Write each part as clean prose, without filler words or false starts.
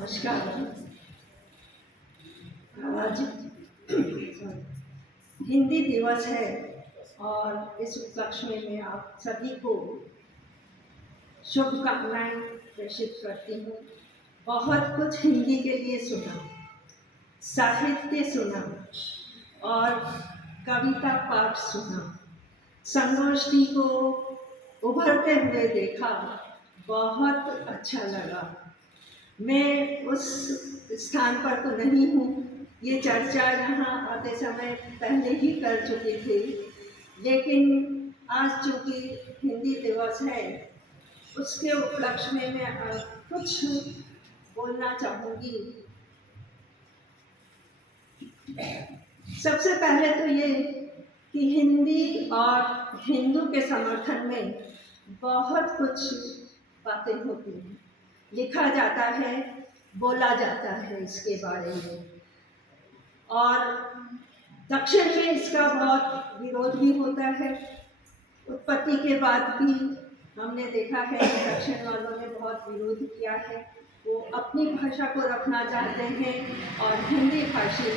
नमस्कार। आज हिंदी दिवस है और इस उपलक्ष्य में मैं आप सभी को शुभकामनाएं प्रेषित करती हूँ। बहुत कुछ हिंदी के लिए सुना, साहित्य सुना और कविता पाठ सुना, संगोष्ठी को उभरते हुए देखा, बहुत अच्छा लगा। मैं उस स्थान पर तो नहीं हूँ, ये चर्चा यहाँ आते समय पहले ही कर चुकी थी, लेकिन आज चूँकि हिंदी दिवस है, उसके उपलक्ष्य में मैं कुछ बोलना चाहूँगी। सबसे पहले तो ये कि हिंदी और हिंदू के समर्थन में बहुत कुछ बातें होती हैं, लिखा जाता है, बोला जाता है इसके बारे में, और दक्षिण में इसका बहुत विरोध भी होता है। उत्पत्ति के बाद भी हमने देखा है कि दक्षिण वालों ने बहुत विरोध किया है। वो अपनी भाषा को रखना चाहते हैं और हिंदी भाषी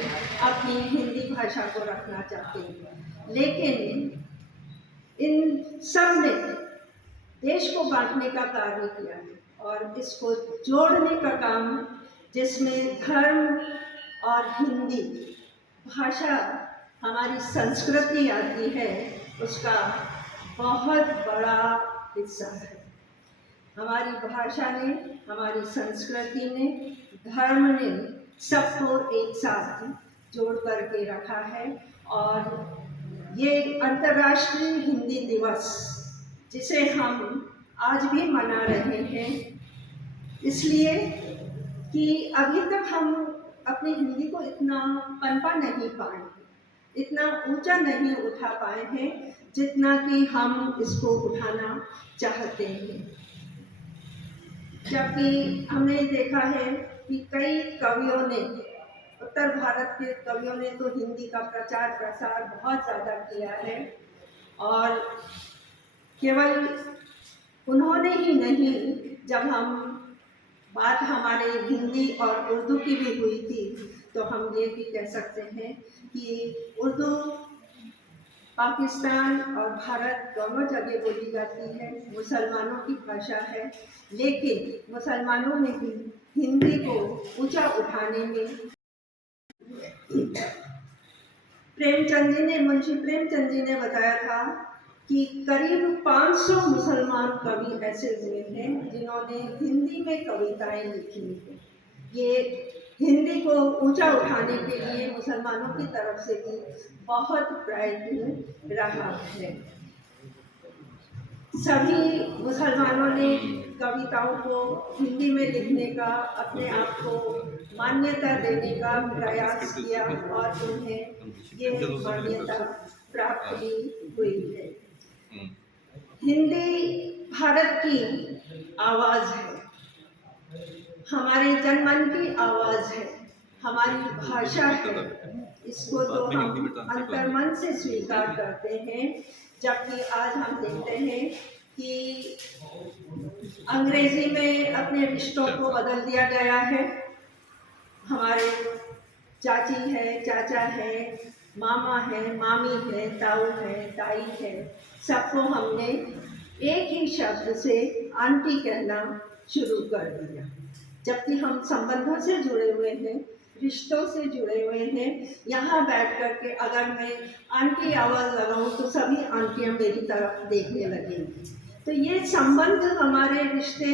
अपनी हिंदी भाषा को रखना चाहते हैं, लेकिन इन सब ने देश को बांटने का कार्य किया है और इसको जोड़ने का काम, जिसमें धर्म और हिंदी भाषा हमारी संस्कृति आती है, उसका बहुत बड़ा हिस्सा है। हमारी भाषा ने, हमारी संस्कृति ने, धर्म ने सबको एक साथ जोड़ करके रखा है। और ये अंतर्राष्ट्रीय हिंदी दिवस, जिसे हम आज भी मना रहे हैं, इसलिए कि अभी तक हम अपनी हिंदी को इतना पनपा नहीं पाए हैं, इतना ऊंचा नहीं उठा पाए हैं जितना कि हम इसको उठाना चाहते हैं। जबकि हमने देखा है कि कई कवियों ने, उत्तर भारत के कवियों ने तो हिंदी का प्रचार प्रसार बहुत ज़्यादा किया है, और केवल उन्होंने ही नहीं, जब हम बात हमारे हिंदी और उर्दू की भी हुई थी, तो हम ये भी कह सकते हैं कि उर्दू पाकिस्तान और भारत दोनों जगह बोली जाती है, मुसलमानों की भाषा है, लेकिन मुसलमानों ने भी हिंदी को ऊंचा उठाने में, मुंशी प्रेमचंद जी ने बताया था कि करीब 500 मुसलमान कवि ऐसे हुए हैं जिन्होंने हिंदी में कविताएं लिखी हैं। ये हिंदी को ऊंचा उठाने के लिए मुसलमानों की तरफ से भी बहुत प्रयत्न रहा है। सभी मुसलमानों ने कविताओं को हिंदी में लिखने का, अपने आप को मान्यता देने का प्रयास किया और उन्हें ये मान्यता प्राप्त भी हुई है। हिंदी भारत की आवाज़ है, हमारे जनमन की आवाज़ है, हमारी भाषा है। इसको तो हम अंतर्मन से स्वीकार करते हैं, जबकि आज हम देखते हैं कि अंग्रेजी में अपने रिश्तों को बदल दिया गया है। हमारे चाची है, चाचा है, मामा है, मामी है, ताऊ है, ताई है, सबको हमने एक ही शब्द से आंटी कहना शुरू कर दिया, जबकि हम संबंधों से जुड़े हुए हैं, रिश्तों से जुड़े हुए हैं। यहाँ बैठ कर के अगर मैं आंटी आवाज़ लगाऊं तो सभी आंटियाँ मेरी तरफ देखने लगेंगी। तो ये संबंध, हमारे रिश्ते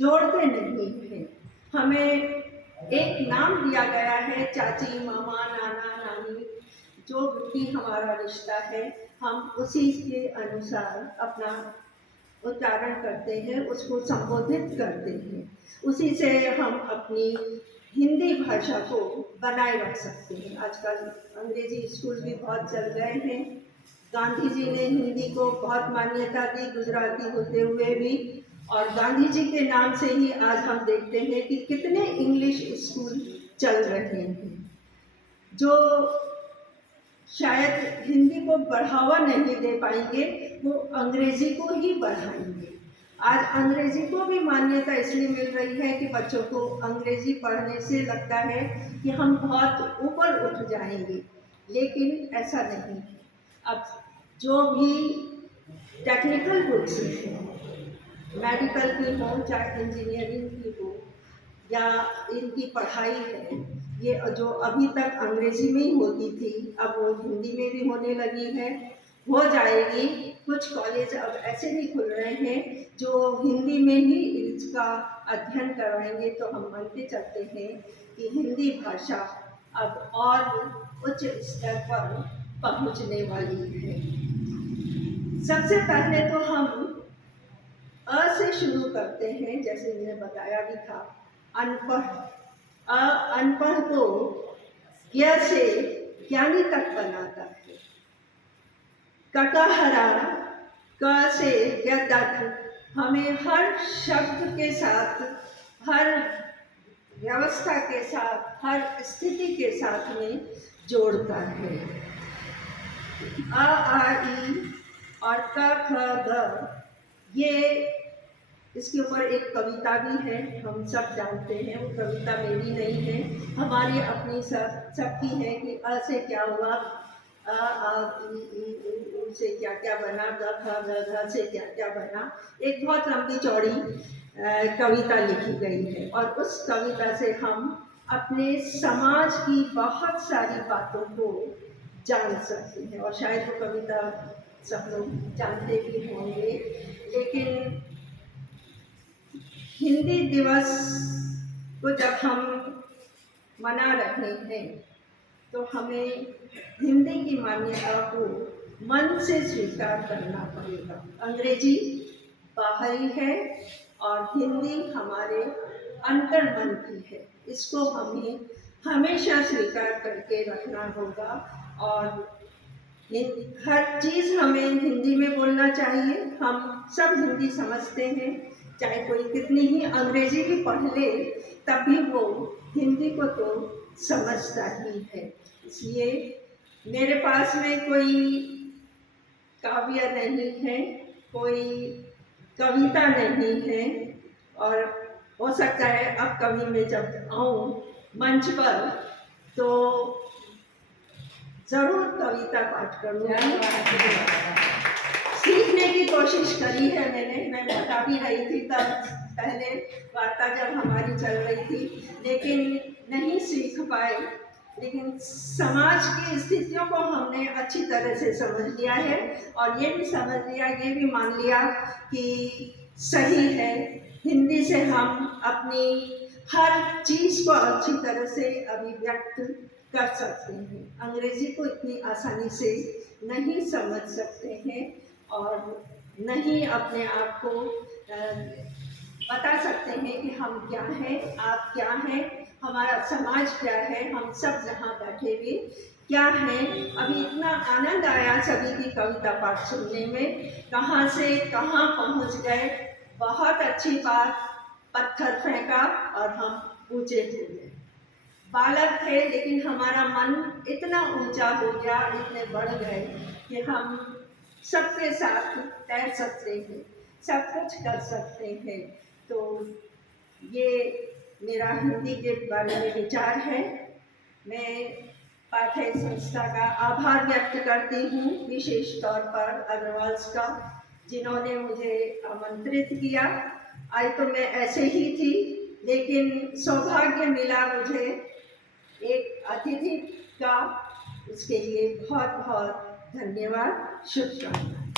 जोड़ते नहीं हैं। हमें एक नाम दिया गया है, चाची, मामा, नाना, नानी, जो भी हमारा रिश्ता है, हम उसी के अनुसार अपना उच्चारण करते हैं, उसको संबोधित करते हैं। उसी से हम अपनी हिंदी भाषा को बनाए रख सकते हैं। आजकल अंग्रेजी स्कूल भी बहुत चल गए हैं। गांधी जी ने हिंदी को बहुत मान्यता दी, गुजराती होते हुए भी, और गांधी जी के नाम से ही आज हम देखते हैं कि कितने इंग्लिश स्कूल चल रहे हैं, जो शायद हिंदी को बढ़ावा नहीं दे पाएंगे, वो अंग्रेजी को ही बढ़ाएंगे। आज अंग्रेजी को भी मान्यता इसलिए मिल रही है कि बच्चों को अंग्रेजी पढ़ने से लगता है कि हम बहुत ऊपर उठ जाएंगे, लेकिन ऐसा नहीं है। अब जो भी टेक्निकल बुक्स हैं, मेडिकल की हो चाहे इंजीनियरिंग की हो या इनकी पढ़ाई है, ये जो अभी तक अंग्रेजी में ही होती थी अब वो हिंदी में भी होने लगी है, हो जाएगी। कुछ कॉलेज अब ऐसे भी खुल रहे हैं जो हिंदी में ही इसका अध्ययन करवाएंगे। तो हम मानते चलते हैं कि हिंदी भाषा अब और उच्च स्तर पर पहुंचने वाली है। सबसे पहले तो हम अ से शुरू करते हैं, जैसे मैंने बताया भी था। अनपढ़ को ज्ञ से ज्ञानी तक बनाता है। कटहरा क से ज्ञ तक हमें हर शब्द के साथ, हर व्यवस्था के साथ, हर स्थिति के साथ में जोड़ता है। अ आ ई और क ख ग, ये इसके ऊपर एक कविता भी है, हम सब जानते हैं। वो कविता मेरी नहीं है, हमारी अपनी सबकी है कि अ से क्या हुआ, अ आ ई उ से क्या क्या बना, ग ख ग से क्या क्या बना। एक बहुत लंबी चौड़ी कविता लिखी गई है और उस कविता से हम अपने समाज की बहुत सारी बातों को जान सकते हैं। और शायद वो कविता सब लोग जानते भी होंगे। लेकिन हिंदी दिवस को जब हम मना रहे हैं तो हमें हिंदी की मान्यता को मन से स्वीकार करना पड़ेगा। अंग्रेजी बाहरी है और हिंदी हमारे अंतर्मन की है। इसको हमें हमेशा स्वीकार करके रखना होगा और हर चीज़ हमें हिंदी में बोलना चाहिए। हम सब हिंदी समझते हैं, चाहे कोई कितनी ही अंग्रेजी भी पढ़ ले तब भी वो हिंदी को तो समझता ही है। इसलिए मेरे पास में कोई काव्य नहीं है, कोई कविता नहीं है और हो सकता है अब कभी मैं जब आऊँ मंच पर तो ज़रूर कविता पाठ करूँगी। सीखने की कोशिश करी है मैंने, मैं बता भी रही थी तब पहले वार्ता जब हमारी चल रही थी, लेकिन नहीं सीख पाए। लेकिन समाज की स्थितियों को हमने अच्छी तरह से समझ लिया है और ये भी समझ लिया, ये भी मान लिया कि सही है, हिंदी से हम अपनी हर चीज़ को अच्छी तरह से अभिव्यक्त कर सकते हैं। अंग्रेजी को इतनी आसानी से नहीं समझ सकते हैं और नहीं अपने आप को बता सकते हैं कि हम क्या हैं, आप क्या हैं, हमारा समाज क्या है, हम सब यहाँ बैठे हुए क्या हैं। अभी इतना आनंद आया सभी की कविता पाठ सुनने में, कहाँ से कहाँ पहुँच गए। बहुत अच्छी बात, पत्थर फेंका और हम ऊंचे हो गए। बालक थे लेकिन हमारा मन इतना ऊंचा हो गया, इतने बढ़ गए कि हम सबके साथ तैर सकते हैं, सब कुछ कर सकते हैं। तो ये मेरा हिंदी के बारे में विचार है। मैं पाठ्य संस्था का आभार व्यक्त करती हूँ, विशेष तौर पर अग्रवाल्स का, जिन्होंने मुझे आमंत्रित किया। आज तो मैं ऐसे ही थी, लेकिन सौभाग्य मिला मुझे एक अतिथि का। उसके लिए बहुत बहुत धन्यवाद, शुभकामनाएं।